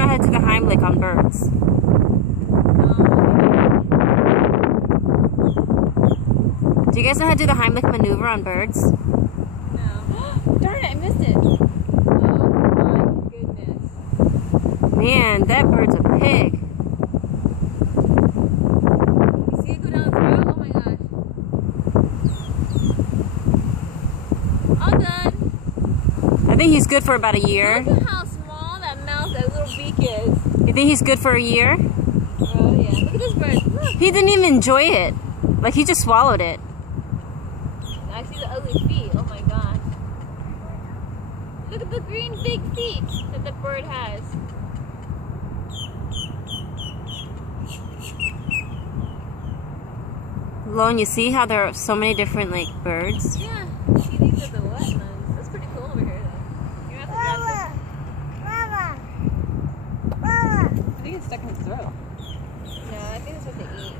know how to do the Heimlich on birds. Do you guys know how to do the Heimlich maneuver on birds? No. Darn it, I missed it. Oh my goodness. Man, that bird's a pig. You see it go down through? Oh my gosh. All done. I think he's good for about a year. Look at how small that mouth, that little beak is. You think he's good for a year? Oh yeah. Look at this bird. Look. He didn't even enjoy it. Like, he just swallowed it. I see the ugly feet. Oh my gosh. Look at the green big feet that the bird has. Lone, you see how there are so many different, like, birds? Yeah. See, these are the wet ones. That's pretty cool over here, though. You're gonna have to grab this. I think it's stuck in his throat. Yeah, I think it's what they eat.